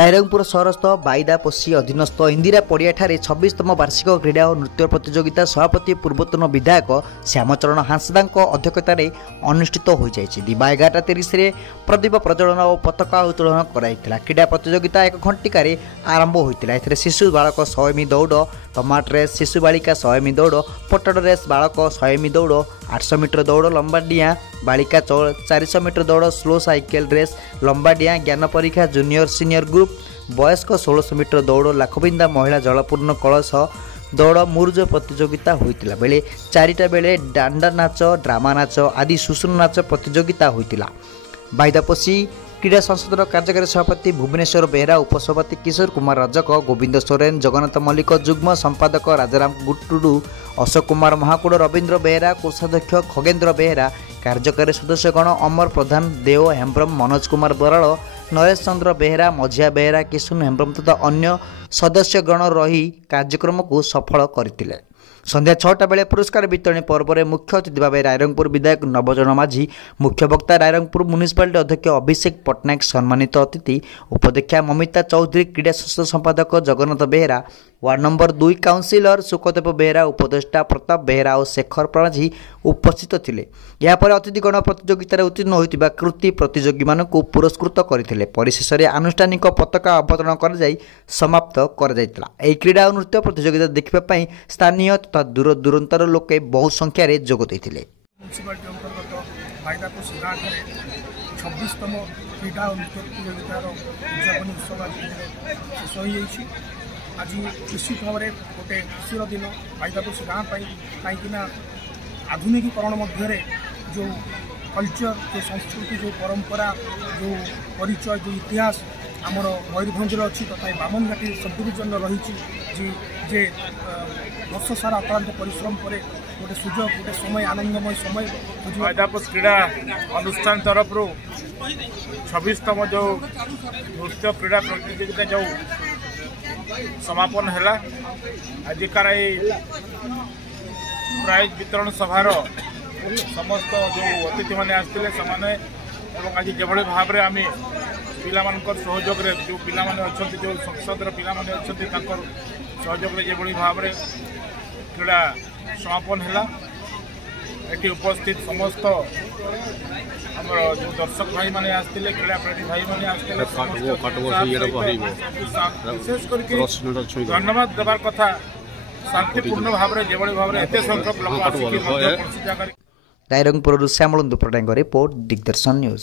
रायरंगपुर सहरस्थ बाईदापोसी अधीनस्थ इंदिरा पड़ियाठारे 26तम वार्षिक क्रीड़ा और नृत्य प्रतियोगिता सभापति पूर्वतन विधायक श्यामचरण हांसदा अध्यक्षतार अनुष्ठित हो जाएगी। दिबा 11:30 प्रदीप प्रज्वलन और पताका उत्तोलन कराइला। क्रीड़ा प्रतियोगिता 1 घंटिकार आरंभ होता है। शिशु बालक 100 मी दौड़, टमाट रेस, शिशु बालिका 100 मी दौड़, पोटाटो रेस, बालक 100 मी दौड़, 800 मीटर दौड़, लंबा डिया, बालिका 400 मीटर दौड़, स्लो साइकेल रेस, लंबा डिया, ज्ञान परीक्षा, जूनियर सीनियर ग्रुप, वयस्क 1600 मीटर दौड़, लाखबिंदा महिला जलपूर्ण कलश दौड़ मुरुज प्रतियोगिता होता बेले 4टा बेले डांडा नाच, ड्रामा नाच आदि सुसुन नाच प्रतियोगिता होता। बाईदापोसी क्रीड़ा संसदर कार्यकारी सभापति भुवनेश्वर बेहरा, उपसभापति किशोर कुमार रजक, गोविंद सोरेन, जगन्नाथ मल्लिक, जुग्म संपादक राजाराम गुटुडू, अशोक कुमार महाकुड़, रवींद्र बेहरा, कोषाध्यक्ष खगेन्द्र बेहरा, कार्यकारी सदस्यगण अमर प्रधान, देव हेम्ब्रम, मनोज कुमार बराड़, नरेश चंद्र बेहरा, मझिया बेहरा, किशुन हेम्ब्रम तथा अन्य सदस्यगण रही कार्यक्रम को सफल करथिले। संध्या 6टा बेले पुरस्कार वितरण पर्व में मुख्य अतिथि भाव रायरंगपुर विधायक नवजन माझी, मुख्य वक्ता रायरंगपुर म्युनिसिपालिटी अध्यक्ष अभिषेक पट्टनायक, सम्मानित अतिथि उपाध्यक्षा ममिता चौधरी, क्रीड़ा संसद संपादक Jagannath Behera, ward number 2 councillor Sukhdev Behera, उपदेष्टा प्रताप बेहरा और शेखर प्राजी उपस्थित थिले। यापर अतिथिगण प्रतियोगितार उत्तीर्ण होइतिबा कृति प्रतियोगी मानकु पुरस्कृत करथिले। परिशेष में आनुष्ठानिक पताका अवतरण कर समाप्त कर जाइतला। एही क्रीड़ा और नृत्य प्रतियोगिता देखिबा पई स्थानीय तथा दूर दूरांतर लोके बहु संख्यार जोग देइथिले। म्युनिसिपालिटी अंतर्गत बाईदापोसी गाँव 26तम क्रीड़ा और नृत्य प्रतियोगितार उद्यापन उत्सव शेष हो जाइए। आज निश्चित भाव में गोटे खुशीर दिन बाईदापोसी गाँव कहीं आधुनिकीकरण मध्य जो कल्चर, जो संस्कृति, जो परंपरा, जो परिचय, जो इतिहास आमर मयूरभंज अच्छी तथा बामनघाटी सब डिविजन रही जे वर्ष सारा अक्लांत परिश्रम पर गोटे सुजोग, गोटे समय, आनंदमय समय बाईदापोसी क्रीड़ा अनुष्ठान तरफ 26तम जो नृत्य क्रीड़ा प्रतियोगिता जो समापन है आजिकार प्राइज वितरण सभार समस्त जो अतिथि मैंने आसते आज जो भाव में आम पिला सहयोग जो पिला अच्छा जो संसद पिला अच्छा सहयोग जो भाव में क्रीड़ा समापन है। ये उपस्थित समस्त आमर जो दर्शक भाई मैंने आसते क्रीड़ा प्रेमी भाई मैंने आसते विशेष करके धन्यवाद देवार कथा शांतिपूर्ण भाव में जो भाव में एत संख्यक लोक रायरंगपुर श्यामल दुपटांग रिपोर्ट दिग्दर्शन न्यूज।